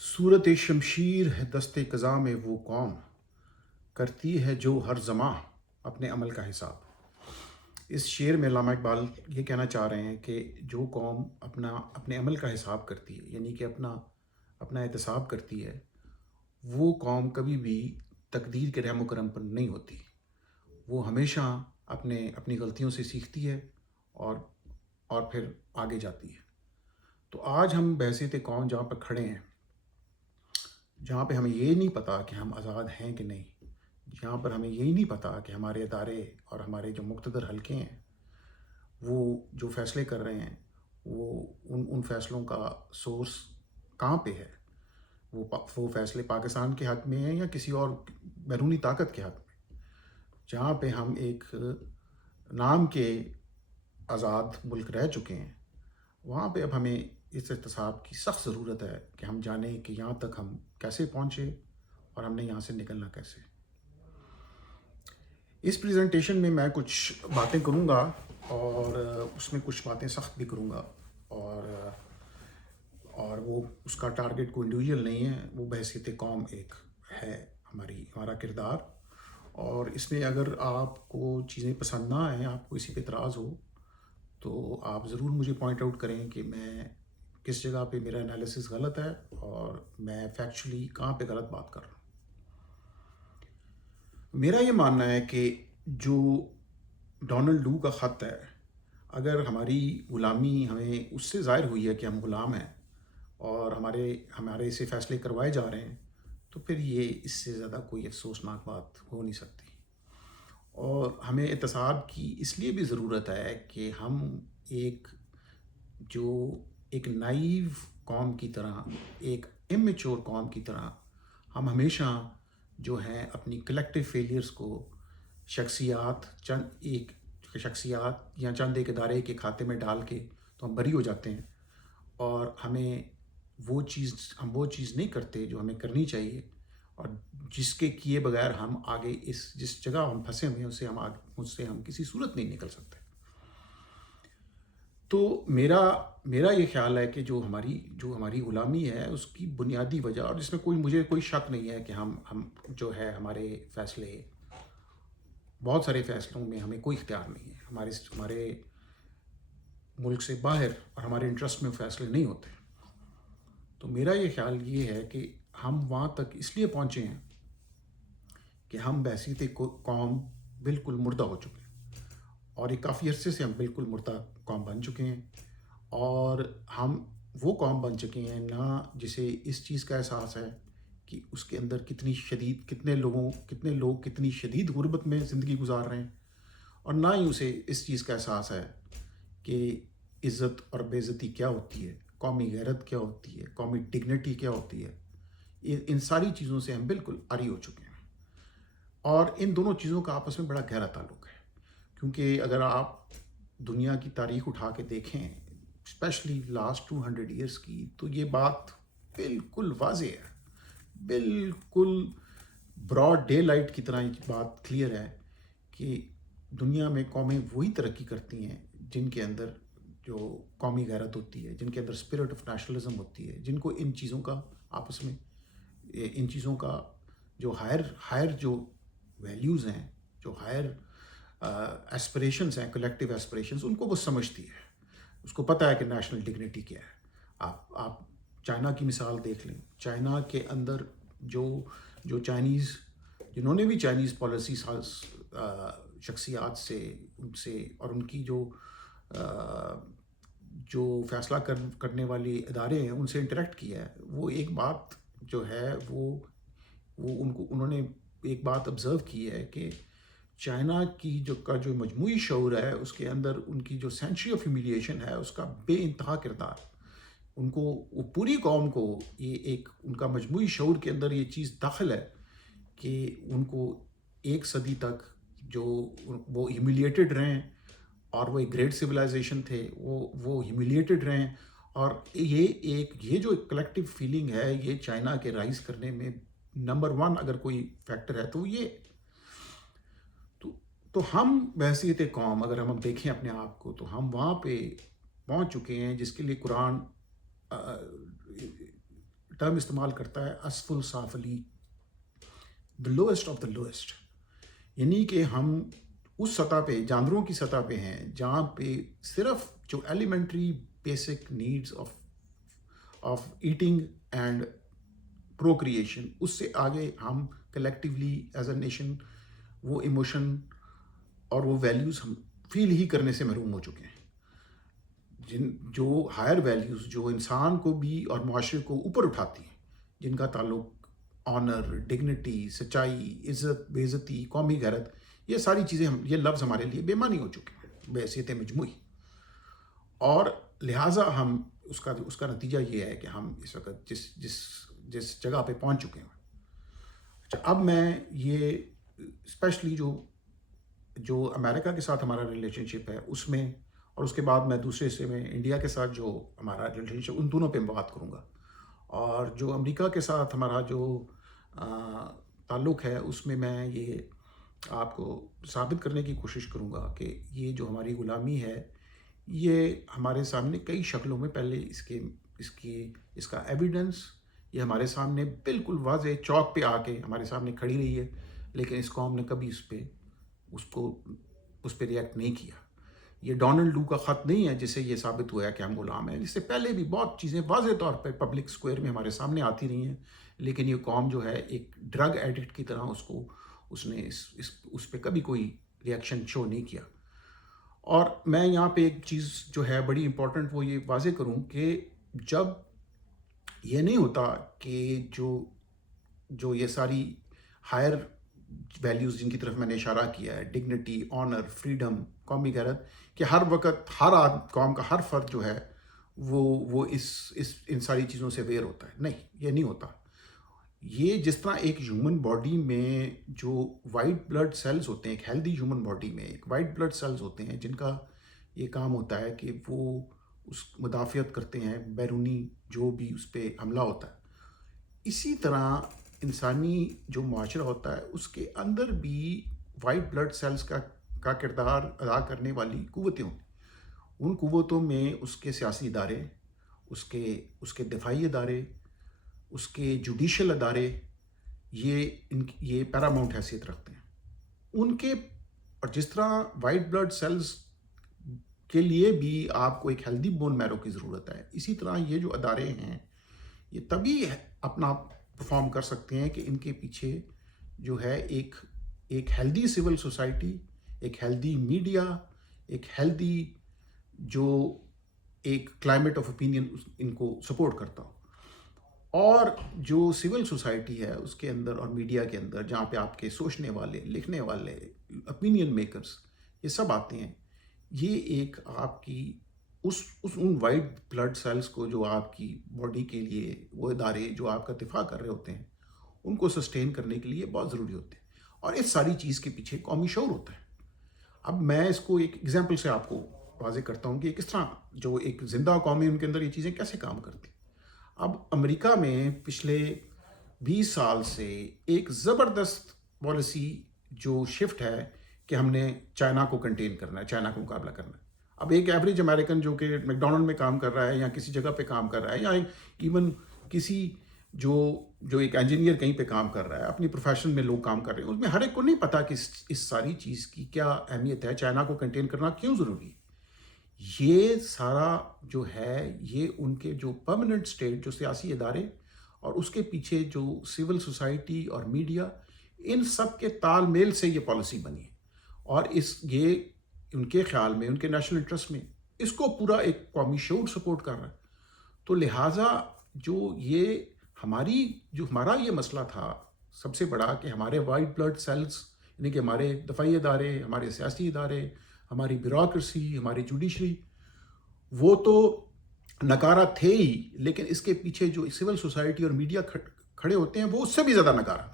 صورت شمشیر ہے دست قضا میں وہ قوم، کرتی ہے جو ہر زماں اپنے عمل کا حساب۔ اس شعر میں علامہ اقبال یہ کہنا چاہ رہے ہیں کہ جو قوم اپنے عمل کا حساب کرتی ہے، یعنی کہ اپنا احتساب کرتی ہے، وہ قوم کبھی بھی تقدیر کے رحم و کرم پر نہیں ہوتی۔ وہ ہمیشہ اپنی غلطیوں سے سیکھتی ہے اور پھر آگے جاتی ہے۔ تو آج ہم بحیثیت قوم جہاں پر کھڑے ہیں، جہاں پہ ہمیں یہ نہیں پتہ کہ ہم آزاد ہیں کہ نہیں، جہاں پر ہمیں یہی نہیں پتہ کہ ہمارے ادارے اور ہمارے جو مقتدر حلقے ہیں وہ جو فیصلے کر رہے ہیں، وہ ان فیصلوں کا سورس کہاں پہ ہے، وہ فیصلے پاکستان کے حق میں ہیں یا کسی اور بیرونی طاقت کے حق میں۔ جہاں پہ ہم ایک نام کے آزاد ملک رہ چکے ہیں، وہاں پہ اب ہمیں اس احتساب کی سخت ضرورت ہے کہ ہم جانیں کہ یہاں تک ہم کیسے پہنچے اور ہم نے یہاں سے نکلنا کیسے۔ اس پریزنٹیشن میں میں کچھ باتیں کروں گا اور اس میں کچھ باتیں سخت بھی کروں گا، اور وہ اس کا ٹارگٹ کوئی انڈیویجول نہیں ہے، وہ بحیثیت قوم ایک ہے ہمارا کردار۔ اور اس میں اگر آپ کو چیزیں پسند نہ آئیں، آپ کو اسی پہ اعتراض ہو، تو آپ ضرور مجھے پوائنٹ آؤٹ کریں کہ میں کس جگہ پہ میرا انالیسس غلط ہے اور میں فیکچولی کہاں پہ غلط بات کر رہا ہوں۔ میرا یہ ماننا ہے کہ جو ڈونلڈ ڈو کا خط ہے، اگر ہماری غلامی ہمیں اس سے ظاہر ہوئی ہے کہ ہم غلام ہیں اور ہمارے سے فیصلے کروائے جا رہے ہیں، تو پھر یہ اس سے زیادہ کوئی افسوسناک بات ہو نہیں سکتی۔ اور ہمیں احتساب کی اس لیے بھی ضرورت ہے کہ ہم ایک نائیو قوم کی طرح، ایک امیچور قوم کی طرح، ہم ہمیشہ جو ہیں اپنی کلیکٹیو فیلیئرز کو شخصیات یا چند ایک ادارے کے کھاتے میں ڈال کے تو ہم بری ہو جاتے ہیں، اور ہم وہ چیز نہیں کرتے جو ہمیں کرنی چاہیے، اور جس کے کیے بغیر ہم آگے جس جگہ ہم پھنسے ہوئے ہیں اس سے ہم کسی صورت نہیں نکل سکتے۔ تو میرا یہ خیال ہے کہ جو ہماری غلامی ہے اس کی بنیادی وجہ، اور اس میں مجھے کوئی شک نہیں ہے کہ ہم جو ہے ہمارے فیصلے، بہت سارے فیصلوں میں ہمیں کوئی اختیار نہیں ہے، ہمارے ملک سے باہر اور ہمارے انٹرسٹ میں فیصلے نہیں ہوتے۔ تو میرا یہ خیال یہ ہے کہ ہم وہاں تک اس لیے پہنچے ہیں کہ ہم بحیثیت قوم بالکل مردہ ہو چکے ہیں، اور ایک کافی عرصے سے ہم بالکل مردہ قوم بن چکے ہیں، اور ہم وہ قوم بن چکے ہیں نہ جسے اس چیز کا احساس ہے کہ اس کے اندر کتنے لوگ کتنی شدید غربت میں زندگی گزار رہے ہیں، اور نہ ہی اسے اس چیز کا احساس ہے کہ عزت اور بے عزتی کیا ہوتی ہے، قومی غیرت کیا ہوتی ہے، قومی ڈگنیٹی کیا ہوتی ہے۔ ان ساری چیزوں سے ہم بالکل عاری ہو چکے ہیں، اور ان دونوں چیزوں کا آپس میں بڑا گہرا تعلق ہے، کیونکہ اگر آپ دنیا کی تاریخ اٹھا کے دیکھیں، اسپیشلی لاسٹ 200 ایئرس کی، تو یہ بات بالکل واضح ہے، بالکل براڈ ڈے لائٹ کی طرح یہ بات کلیئر ہے کہ دنیا میں قومیں وہی ترقی کرتی ہیں جن کے اندر جو قومی غیرت ہوتی ہے، جن کے اندر اسپرٹ آف نیشنلزم ہوتی ہے، جن کو ان چیزوں کا آپس میں ان چیزوں کا جو ہائر جو ویلیوز ہیں، جو ہائر ایسپریشنز ہیں، کلیکٹیو ایسپریشنز، ان کو وہ سمجھتی ہے، اس کو پتہ ہے کہ نیشنل ڈگنیٹی کیا ہے۔ آپ چائنا کی مثال دیکھ لیں، چائنا کے اندر جو چائنیز، جنہوں نے بھی چائنیز پالیسی شخصیات سے ان سے اور ان کی جو فیصلہ کرنے والے ادارے ہیں ان سے انٹریکٹ کیا ہے، وہ ایک بات جو ہے وہ انہوں نے ایک بات آبزرو کی ہے کہ چائنا کی جو مجموعی شعور ہے، اس کے اندر ان کی جو سینچری آف ہیومیلیشن ہے، اس کا بے انتہا کردار، ان کو وہ پوری قوم کو یہ ان کا مجموعی شعور کے اندر یہ چیز داخل ہے کہ ان کو ایک صدی تک جو وہ ہیومیلیٹڈ رہیں، اور وہ ایک گریٹ سویلائزیشن تھے، وہ ہیومیلیٹڈ رہیں، اور یہ جو کلیکٹیو فیلنگ ہے، یہ چائنا کے رائز کرنے میں نمبر 1 اگر کوئی فیکٹر ہے تو یہ تو ہم بحیثیت قوم اگر ہم دیکھیں اپنے آپ کو، تو ہم وہاں پہ پہنچ چکے ہیں جس کے لیے قرآن ٹرم استعمال کرتا ہے اسفل سافلی، دا لوئسٹ آف دا لوئسٹ، یعنی کہ ہم اس سطح پہ، جانوروں کی سطح پہ ہیں جہاں پہ صرف جو elementary basic needs of eating and procreation, اس سے آگے ہم کلیکٹیولی ایز اے نیشن وہ ایموشن اور وہ ویلیوز ہم فیل ہی کرنے سے محروم ہو چکے ہیں، جو ہائر ویلیوز جو انسان کو بھی اور معاشرے کو اوپر اٹھاتی ہیں، جن کا تعلق آنر، ڈگنیٹی، سچائی، عزت، بے عزتی، قومی غیرت، یہ ساری چیزیں یہ لفظ ہمارے لیے بے معنی ہو چکے ہیں بحیثیت مجموعی، اور لہٰذا ہم اس کا نتیجہ یہ ہے کہ ہم اس وقت جس جگہ پہ پہنچ چکے ہیں۔ اچھا، اب میں یہ اسپیشلی جو امریکہ کے ساتھ ہمارا ریلیشن شپ ہے اس میں، اور اس کے بعد میں دوسرے سے میں انڈیا کے ساتھ جو ہمارا ریلیشن شپ، ان دونوں پہ بات کروں گا، اور جو امریکہ کے ساتھ ہمارا جو تعلق ہے اس میں یہ آپ کو ثابت کرنے کی کوشش کروں گا کہ یہ جو ہماری غلامی ہے یہ ہمارے سامنے کئی شکلوں میں پہلے اس کا ایویڈنس یہ ہمارے سامنے بالکل واضح چوک پہ آ کے ہمارے سامنے کھڑی رہی ہے، لیکن اس قوم نے کبھی اس پہ ریئیکٹ نہیں کیا۔ یہ ڈونلڈ لو کا خط نہیں ہے جس سے یہ ثابت ہوا ہے کہ ہم غلام ہیں، اس سے پہلے بھی بہت چیزیں واضح طور پہ پبلک اسکوائر میں ہمارے سامنے آتی رہی ہیں، لیکن یہ قوم جو ہے ایک ڈرگ ایڈکٹ کی طرح اس نے اس پہ کبھی کوئی ریئیکشن شو نہیں کیا۔ اور میں یہاں پہ ایک چیز جو ہے بڑی امپورٹنٹ وہ یہ واضح کروں کہ جب یہ نہیں ہوتا کہ جو یہ ساری ہائر ویلیوز جن کی طرف میں نے اشارہ کیا ہے، ڈگنیٹی، آنر، فریڈم، قومی غیرت، کہ ہر وقت ہر قوم کا ہر فرد جو ہے وہ ان ساری چیزوں سے اویئر ہوتا ہے، نہیں، یہ نہیں ہوتا۔ یہ جس طرح ایک ہیومن باڈی میں جو وائٹ بلڈ سیلز ہوتے ہیں، ایک ہیلدی ہیومن باڈی میں ایک وائٹ بلڈ سیلز ہوتے ہیں جن کا یہ کام ہوتا ہے کہ وہ اس مدافعت کرتے ہیں بیرونی جو بھی اس پہ حملہ ہوتا ہے، اسی طرح انسانی جو معاشرہ ہوتا ہے اس کے اندر بھی وائٹ بلڈ سیلز کا کردار ادا کرنے والی قوتیں ہوتی ہیں۔ ان قوتوں میں اس کے سیاسی ادارے، اس کے دفاعی ادارے، اس کے جوڈیشل ادارے، یہ پیراماؤنٹ حیثیت رکھتے ہیں ان کے۔ اور جس طرح وائٹ بلڈ سیلز کے لیے بھی آپ کو ایک ہیلدی بون میرو کی ضرورت ہے، اسی طرح یہ جو ادارے ہیں یہ تبھی اپنا پرفارم کر سکتے ہیں کہ ان کے پیچھے جو ہے ایک ہیلدی سول سوسائٹی، ایک ہیلدی میڈیا، ایک ہیلدی جو ایک کلائمیٹ آف اوپینین ان کو سپورٹ کرتا ہو، اور جو سول سوسائٹی ہے اس کے اندر اور میڈیا کے اندر جہاں پہ آپ کے سوچنے والے، لکھنے والے، اوپینین میکرز یہ سب آتے ہیں، یہ ایک آپ کی ان وائٹ بلڈ سیلز کو جو آپ کی باڈی کے لیے وہ ادارے جو آپ کا دفاع کر رہے ہوتے ہیں ان کو سسٹین کرنے کے لیے بہت ضروری ہوتے ہیں، اور اس ساری چیز کے پیچھے قومی شعور ہوتا ہے۔ اب میں اس کو ایک ایگزامپل سے آپ کو واضح کرتا ہوں کہ کس طرح جو ایک زندہ قوم ہے ان کے اندر یہ چیزیں کیسے کام کرتی ہیں۔ اب امریکہ میں پچھلے 20 سال سے ایک زبردست پالیسی جو شفٹ ہے کہ ہم نے چائنا کو کنٹین کرنا ہے، چائنا کا مقابلہ کرنا ہے۔ اب ایک ایوریج امریکن جو کہ میک ڈونلڈ میں کام کر رہا ہے یا کسی جگہ پہ کام کر رہا ہے، یا ایون کسی جو ایک انجینئر کہیں پہ کام کر رہا ہے، اپنی پروفیشن میں لوگ کام کر رہے ہیں، اس میں ہر ایک کو نہیں پتا کہ اس ساری چیز کی کیا اہمیت ہے، چائنا کو کنٹین کرنا کیوں ضروری ہے۔ یہ سارا جو ہے یہ ان کے جو پرماننٹ اسٹیٹ، جو سیاسی ادارے اور اس کے پیچھے جو سول سوسائٹی اور میڈیا، ان سب کے تال میل سے یہ پالیسی بنی ہے، اور یہ ان کے خیال میں، ان کے نیشنل انٹرسٹ میں اس کو پورا ایک قومی شعور سپورٹ کر رہا ہے۔ تو لہٰذا ہمارا یہ مسئلہ تھا سب سے بڑا کہ ہمارے وائٹ بلڈ سیلز، یعنی کہ ہمارے دفاعی ادارے، ہمارے سیاسی ادارے، ہماری بیوروکریسی، ہماری جوڈیشری، وہ تو نکارہ تھے ہی، لیکن اس کے پیچھے جو سول سوسائٹی اور میڈیا کھڑے ہوتے ہیں وہ اس سے بھی زیادہ نکارہ۔